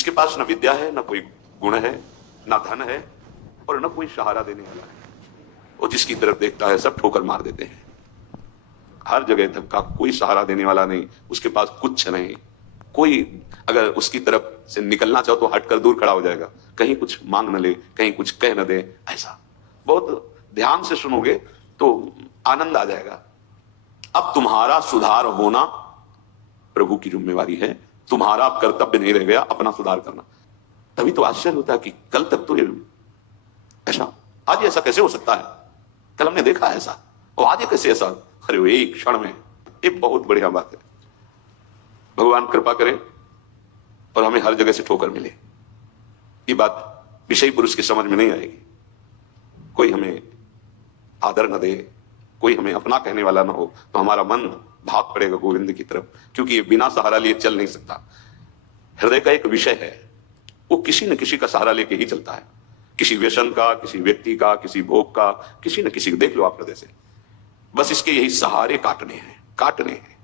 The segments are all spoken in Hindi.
जिसके पास न विद्या है, न कोई गुण है, न धन है और न कोई सहारा देने वाला है, वो जिसकी तरफ देखता है सब ठोकर मार देते हैं। हर जगह धक्का, कोई सहारा देने वाला नहीं, उसके पास कुछ नहीं, कोई अगर उसकी तरफ से निकलना चाहो तो हटकर दूर खड़ा हो जाएगा, कहीं कुछ मांग न ले, कहीं कुछ कह न दे। ऐसा बहुत ध्यान से सुनोगे तो आनंद आ जाएगा। अब तुम्हारा सुधार होना प्रभु की जिम्मेवारी है, तुम्हारा कर्तव्य नहीं रह गया अपना सुधार करना। तभी तो आश्चर्य होता है कि कल तक तो ये ऐसा, आज ऐसा कैसे हो सकता है, कल हमने देखा ऐसा और आज कैसे ऐसा। अरे एक क्षण में, ये बहुत बढ़िया बात है। भगवान कृपा करें और हमें हर जगह से ठोकर मिले। ये बात विषयी पुरुष की समझ में नहीं आएगी। कोई हमें आदर न दे, कोई हमें अपना कहने वाला ना हो तो हमारा मन भाग पड़ेगा गोविंद की तरफ, क्योंकि ये बिना सहारा लिए चल नहीं सकता। हृदय का एक विषय है, वो किसी न किसी का सहारा लेके ही चलता है, किसी व्यसन का, किसी व्यक्ति का, किसी भोग का, किसी न किसी। देख लो आप हृदय से, बस इसके यही सहारे काटने हैं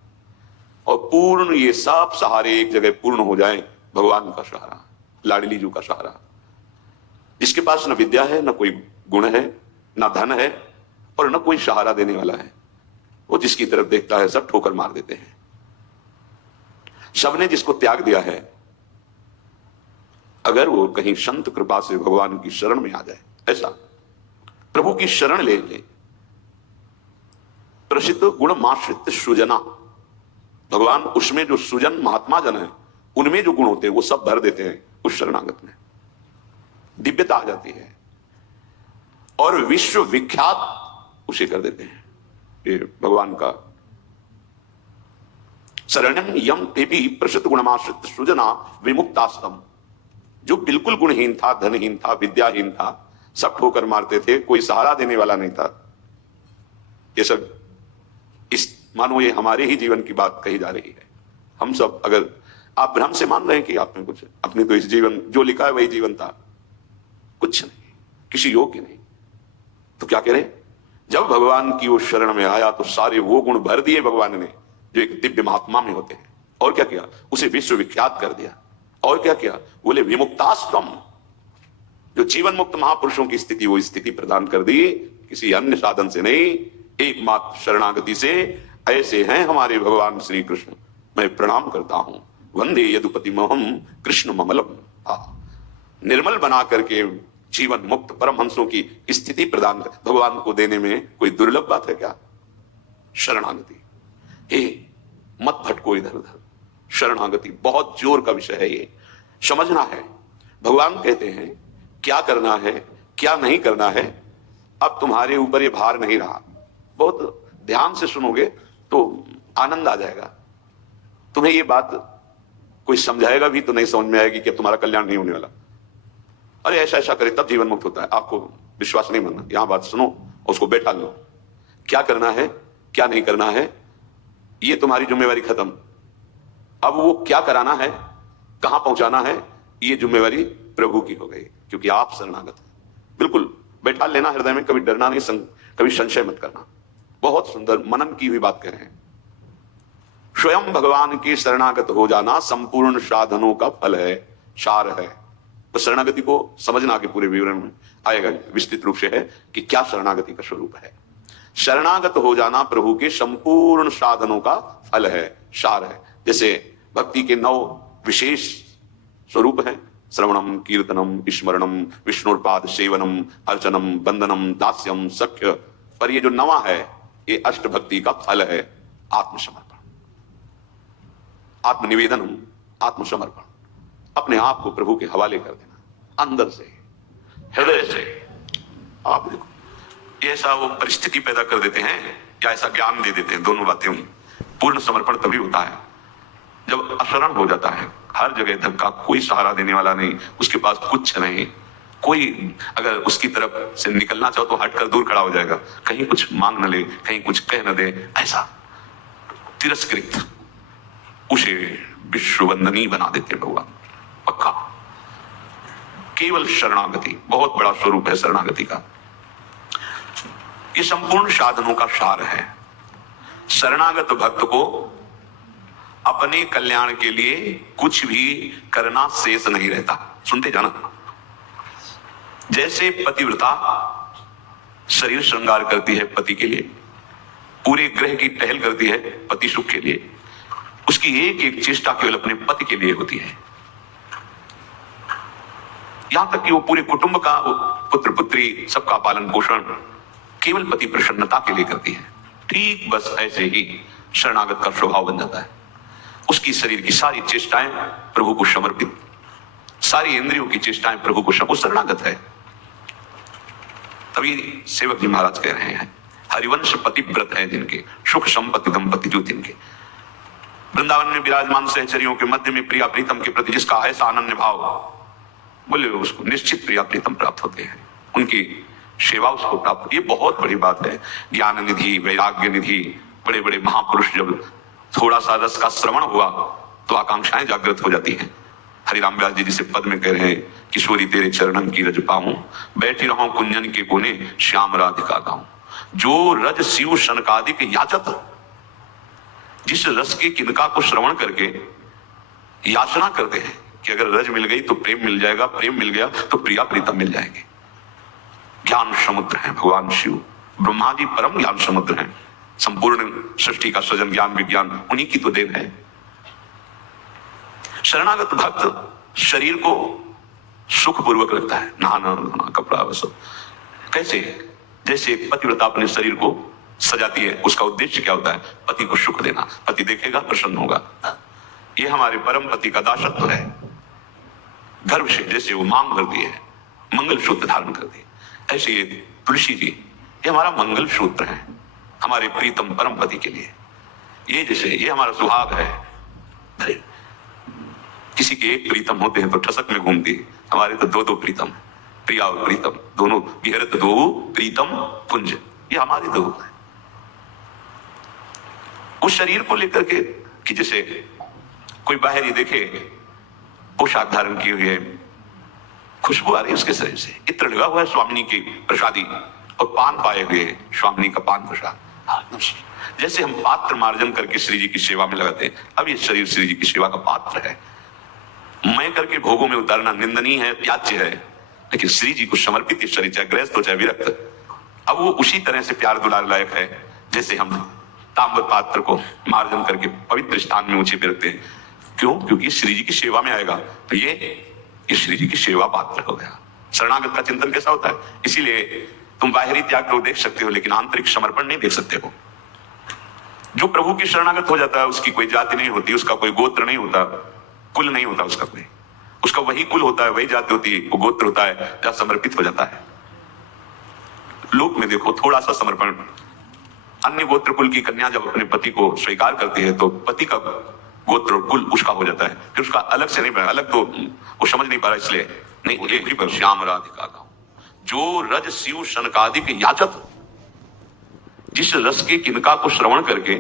और पूर्ण ये सब सहारे एक जगह पूर्ण हो जाएं। भगवान का सहारा, लाडली जी का सहारा, जिसके पास न विद्या है, न कोई गुण है, न धन है और न कोई सहारा देने वाला है, वो जिसकी तरफ देखता है सब ठोकर मार देते हैं। सबने जिसको त्याग दिया है, अगर वो कहीं संत कृपा से भगवान की शरण में आ जाए, ऐसा प्रभु की शरण ले ले, प्रसिद्ध गुण माश्रित सुजना, भगवान उसमें जो सुजन महात्मा जन है, उनमें जो गुण होते हैं वो सब भर देते हैं उस शरणागत में, दिव्यता आ जाती है और विश्व विख्यात उसे कर देते हैं। ये भगवान का शरणम यम ते भी प्रसिद्ध गुणमाश्रित सुजना विमुक्तास्तम। जो बिल्कुल गुणहीन था, धनहीन था, विद्याहीन था, सब ठोकर मारते थे, कोई सहारा देने वाला नहीं था। ये सब इस मानो ये हमारे ही जीवन की बात कही जा रही है। हम सब, अगर आप भ्रम से मान रहे हैं कि आप में कुछ, अपने तो इस जीवन जो लिखा है वही जीवन था, कुछ नहीं, किसी योग्य नहीं, तो क्या करें। जब भगवान की वो शरण में आया तो सारे वो गुण भर दिए भगवान ने जो एक दिव्य महात्मा में होते हैं। और क्या किया, उसे विश्व विख्यात कर दिया। और क्या किया, बोले विमुक्तास्तम, जो जीवन मुक्त महापुरुषों की स्थिति, वो स्थिति प्रदान कर दी, किसी अन्य साधन से नहीं, एकमात्र शरणागति से। ऐसे हैं हमारे भगवान श्री कृष्ण, मैं प्रणाम करता हूं। वंदे यदुपति महम कृष्ण ममलम। निर्मल बना करके जीवन मुक्त परमहंसों की स्थिति प्रदान भगवान को देने में कोई दुर्लभ बात है क्या। शरणागति, मत भटको इधर उधर। शरणागति बहुत जोर का विषय है, ये समझना है। भगवान कहते हैं क्या करना है, क्या नहीं करना है, अब तुम्हारे ऊपर ये भार नहीं रहा। बहुत ध्यान से सुनोगे तो आनंद आ जाएगा। तुम्हें ये बात कोई समझाएगा भी तो नहीं समझ में आएगी कि तुम्हारा कल्याण नहीं होने वाला। अरे ऐसा ऐसा करे तब जीवन मुक्त होता है, आपको विश्वास नहीं मानना, यहां बात सुनो, उसको बैठा लो। क्या करना है, क्या नहीं करना है, ये तुम्हारी जिम्मेवारी खत्म। अब वो क्या कराना है, कहां पहुंचाना है, ये जिम्मेवारी प्रभु की हो गई, क्योंकि आप शरणागत हैं। बिल्कुल बैठा लेना हृदय में, कभी डरना नहीं, कभी संशय मत करना। बहुत सुंदर मनन की हुई बात कह रहे हैं। स्वयं भगवान के शरणागत हो जाना संपूर्ण साधनों का फल है, सार है। तो शरणागति को समझना आगे पूरे विवरण में आएगा, विस्तृत रूप से है कि क्या शरणागति का स्वरूप है। शरणागत हो जाना प्रभु के संपूर्ण साधनों का फल है, सार है। जैसे भक्ति के 9 विशेष स्वरूप हैं, श्रवणम, कीर्तनम, स्मरणम, विष्णुपाद सेवनम, अर्चनम, वंदनम, दास्यम, सख्य। पर ये जो 9वां है, ये अष्ट भक्ति का फल है, आत्मसमर्पण, आत्मनिवेदनम, आत्मसमर्पण। अपने आप को प्रभु के हवाले कर देना, अंदर से, हृदय से। आप देखो ऐसा वो परिस्थिति पैदा कर देते हैं या ऐसा ज्ञान दे देते हैं, दोनों बातें हुई। पूर्ण समर्पण तभी होता है जब अशरण हो जाता है। हर जगह धक्का, कोई सहारा देने वाला नहीं, उसके पास कुछ नहीं, कोई अगर उसकी तरफ से निकलना चाहो तो हटकर दूर खड़ा हो जाएगा, कहीं कुछ मांग न ले, कहीं कुछ कह न दे। ऐसा तिरस्कृत, उसे विश्ववंदनीय बना देते भगवान। पक्का केवल शरणागति बहुत बड़ा स्वरूप है शरणागति का। ये संपूर्ण साधनों का सार है। शरणागत भक्त को अपने कल्याण के लिए कुछ भी करना शेष नहीं रहता। सुनते जाना। जैसे पतिव्रता शरीर श्रृंगार करती है पति के लिए, पूरे ग्रह की टहल करती है पति सुख के लिए, उसकी एक एक चेष्टा केवल अपने पति के लिए होती है। यहां तक कि वो पूरे कुटुंब का, पुत्र पुत्री सबका पालन पोषण केवल पति प्रसन्नता के लिए करती है। ठीक बस ऐसे ही शरणागत का स्वभाव बन जाता है। उसकी शरीर की सारी चेष्टाएं प्रभु को समर्पित, सारी इंद्रियों की चेष्टाएं प्रभु को समर्पित, शरणागत है। तभी सेवक जी महाराज कह रहे हैं, हरिवंश पतिव्रत है जिनके, सुख संपत्ति दंपति जो जिनके, वृंदावन में विराजमान सहचरियों के मध्य में प्रिया प्रीतम के प्रति जिसका ऐसा अनन्य भाव, बोले उसको निश्चित प्रिया प्रीतम प्राप्त होते हैं, उनकी सेवा उसको प्राप्त। ये बहुत बड़ी बात है। ज्ञान निधि, वैराग्य निधि, बड़े बड़े महापुरुष जब थोड़ा सा रस का श्रवण हुआ तो आकांक्षाएं जागृत हो जाती हैं। हरिराम व्यास जी जिसे पद में कह रहे हैं, किशोरी तेरे चरणन की रज पाऊं, बैठी रहूं कुंजन के कोने श्याम राधिका गाऊं। जो रज शिव शनकादिक याचत, जिस रस के किनका को श्रवण करके याचना करते हैं कि अगर रज मिल गई तो प्रेम मिल जाएगा, प्रेम मिल गया तो प्रिया प्रीतम मिल जाएंगे। ज्ञान समुद्र है भगवान शिव, ब्रह्मा जी परम ज्ञान समुद्र हैं। संपूर्ण सृष्टि का सृजन ज्ञान विज्ञान उन्हीं की तो देन है। शरणागत भक्त शरीर को सुखपूर्वक रखता है, नहाना धोना कपड़ा वसो। कैसे? जैसे पतिव्रता अपने शरीर को सजाती है, उसका उद्देश्य क्या होता है? पति को सुख देना। पति देखेगा प्रसन्न होगा। ये हमारे परम पति का दासत्व है। गर्भ से जैसे वो मांग भरती है, मंगल सूत्र धारण करती है, ऐसे ये तुलसी जी ये हमारा मंगल सूत्र है हमारे प्रीतम परम पति के लिए। ये जैसे ये हमारा सुहाग है। अरे किसी के एक प्रीतम होते हैं तो ठसक में घूमती, हमारे तो दो दो प्रीतम, प्रिया और प्रीतम दोनों, विहरत दो प्रीतम कुंज, ये हमारे दो है। उस शरीर को लेकर के कि जैसे कोई बाहर ही देखे पोशाक धारण की हुई है, खुशबू आ रही है उसके शरीर से, इत्र लगा हुआ है स्वामिनी की प्रसादी और पान पाए हुए स्वामिनी का पान प्रसाद। जैसे हम पात्र मार्जन करके श्री जी की सेवा में लगाते हैं, अब ये शरीर श्री जी की सेवा का पात्र है। मैं करके भोगों में उतारना निंदनीय है, त्याज्य है, लेकिन श्री जी को समर्पित ये शरीर चाहे गृहस्थ हो चाहे विरक्त, अब वो उसी तरह से प्यार दुलार लायक है जैसे हम ताम्र पात्र को मार्जन करके पवित्र स्थान में ऊंचे पे रखते हैं। क्यों? क्योंकि श्री जी की सेवा में आएगा तो ये श्री जी की सेवा पात्र हो गया। शरणागत का चिंतन कैसा होता है? इसीलिए तुम बाहरी त्याग को देख सकते हो लेकिन आंतरिक समर्पण नहीं देख सकते हो। जो प्रभु की शरणागत हो जाता है उसकी कोई जाति नहीं होती, उसका कोई गोत्र नहीं होता, कुल नहीं होता उसका कोई, उसका वही कुल होता है, वही जाति होती है, वो गोत्र होता है जहां समर्पित हो जाता है। लोक में देखो थोड़ा सा समर्पण, अन्य गोत्र कुल की कन्या जब अपने पति को स्वीकार करती है तो पति का गोत्र और कुल उसका हो जाता है, फिर उसका अलग से नहीं बना, अलग तो वो समझ नहीं पा रहा इसलिए नहीं, एक ही पर श्याम राधिका गाऊं। जो रज शिव शनकादिक याचत, जिस रस के किनका को श्रवण करके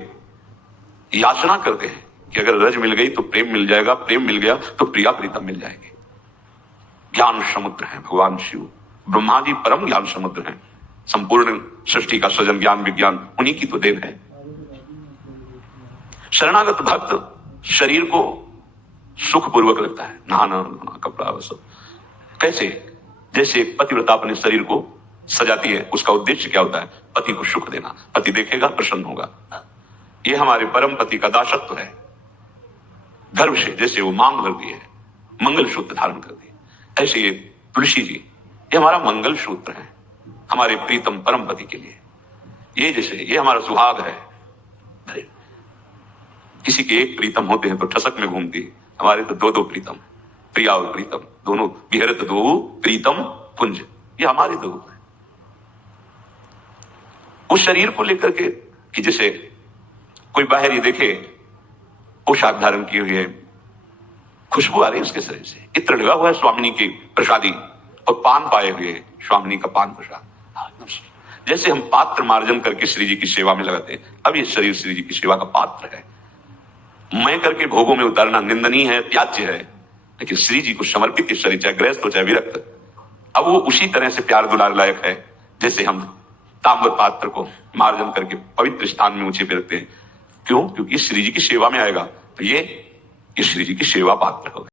याचना करते हैं कि अगर रज मिल गई तो प्रेम मिल जाएगा, प्रेम मिल गया तो प्रिया प्रीतम मिल जाएंगे। ज्ञान समुद्र है भगवान शिव, ब्रह्मा जी परम ज्ञान समुद्र हैं। संपूर्ण सृष्टि का सृजन ज्ञान विज्ञान उन्हीं की तो देन है। शरणागत भक्त शरीर को सुखपूर्वक रखता है, नहाना धोना कपड़ा वसो। कैसे? जैसे पतिव्रता अपने शरीर को सजाती है, उसका उद्देश्य क्या होता है? पति को सुख देना। पति देखेगा प्रसन्न होगा। ये हमारे परम पति का दासत्व है। गर्भ से जैसे वो मांग भरती है, मंगल सूत्र धारण करती है, ऐसे ये तुलसी जी ये हमारा मंगल सूत्र है हमारे प्रीतम परम पति के लिए। ये जैसे ये हमारा सुहाग है। अरे किसी के एक प्रीतम होते हैं तो ठसक में घूमती, हमारे तो दो दो प्रीतम, प्रिया और प्रीतम दोनों, विहरत दो प्रीतम कुंज, ये हमारे दो है। उस शरीर को लेकर के कि जैसे कोई बाहर ही देखे पोशाक धारण की हुई है, खुशबू आ रही है उसके शरीर से, इत्र लगा हुआ है स्वामिनी की प्रसादी और पान पाए हुए स्वामिनी का पान प्रसाद। जैसे हम पात्र मार्जन करके श्री जी की सेवा में लगाते हैं, अब ये शरीर श्री जी की सेवा का पात्र है। मैं करके भोगों में उतारना निंदनीय है, त्याज्य है, लेकिन श्री जी को समर्पित ये शरीर चाहे गृहस्थ हो चाहे विरक्त, अब वो उसी तरह से प्यार दुलार लायक है जैसे हम ताम्र पात्र को मार्जन करके पवित्र स्थान में ऊंचे पे रखते हैं। क्यों? क्योंकि श्री जी की सेवा में आएगा तो ये श्री जी की सेवा पात्र हो गए।